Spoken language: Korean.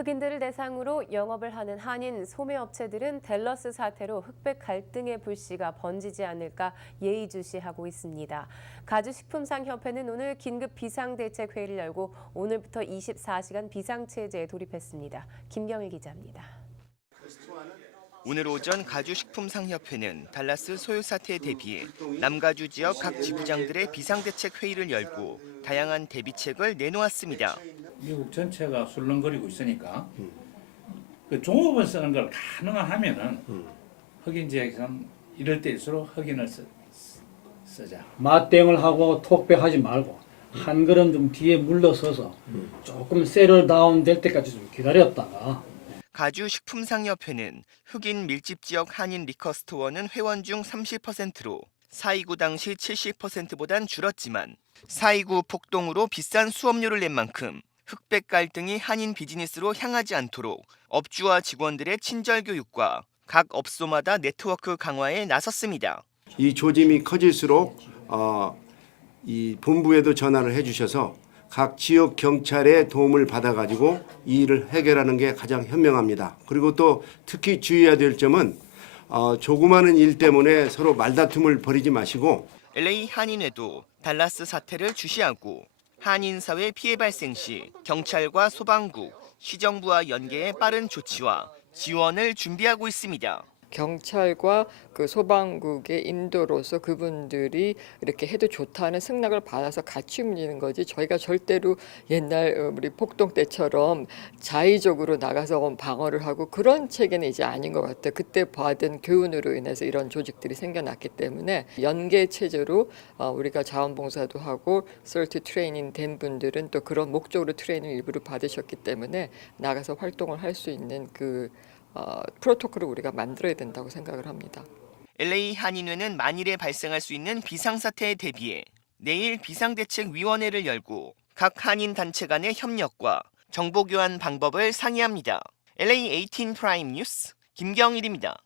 흑인들을 대상으로 영업을 하는 한인 소매업체들은 댈러스 사태로 흑백 갈등의 불씨가 번지지 않을까 예의주시하고 있습니다. 가주식품상협회는 오늘 긴급 비상대책회의를 열고 오늘부터 24시간 비상체제에 돌입했습니다. 김경일 기자입니다. 오늘 오전 가주식품상협회는 달라스 소요 사태에 대비해 남가주 지역 각 지부장들의 비상대책 회의를 열고 다양한 대비책을 내놓았습니다. 미국 전체가 술렁거리고 있으니까 그 종업원 쓰는 걸 가능하면은 흑인 지역에서는 이럴 때일수록 흑인을 쓰, 쓰자. 맞대응을 하고 톡백하지 말고 한 걸음 좀 뒤에 물러서서 조금 세럴 다운 될 때까지 좀 기다렸다가 가주식품상협회는 흑인 밀집 지역 한인 리커스토어는 회원 중 30%로 4.29 당시 70%보단 줄었지만 4.29 폭동으로 비싼 수업료를 낸 만큼 흑백 갈등이 한인 비즈니스로 향하지 않도록 업주와 직원들의 친절 교육과 각 업소마다 네트워크 강화에 나섰습니다. 이 조짐이 커질수록 어, 이 본부에도 전화를 해주셔서 각 지역 경찰의 도움을 받아가지고 이 일을 해결하는 게 가장 현명합니다. 그리고 또 특히 주의해야 될 점은 어, 조그마한 일 때문에 서로 말다툼을 벌이지 마시고 LA 한인회도 달라스 사태를 주시하고 한인 사회 피해 발생 시 경찰과 소방국, 시정부와 연계해 빠른 조치와 지원을 준비하고 있습니다. 경찰과 그 소방국의 인도로서 그분들이 이렇게 해도 좋다는 승낙을 받아서 같이 움직이는 거지 저희가 절대로 옛날 어, 우리 폭동 때처럼 자의적으로 나가서 방어를 하고 그런 체계는 이제 아닌 것 같아요. 그때 받은 교훈으로 인해서 이런 조직들이 생겨났기 때문에 연계 체제로 어, 우리가 자원봉사도 하고 설티 트레이닝 된 분들은 또 그런 목적으로 트레이닝 일부를 받으셨기 때문에 나가서 활동을 할 수 있는 그 어, 프로토콜을 우리가 만들어야 된다고 생각을 합니다. LA 한인회는 만일에 발생할 수 있는 비상사태에 대비해 내일 비상대책위원회를 열고 각 한인 단체 간의 협력과 정보 교환 방법을 상의합니다. LA 18 프라임 뉴스 김경일입니다.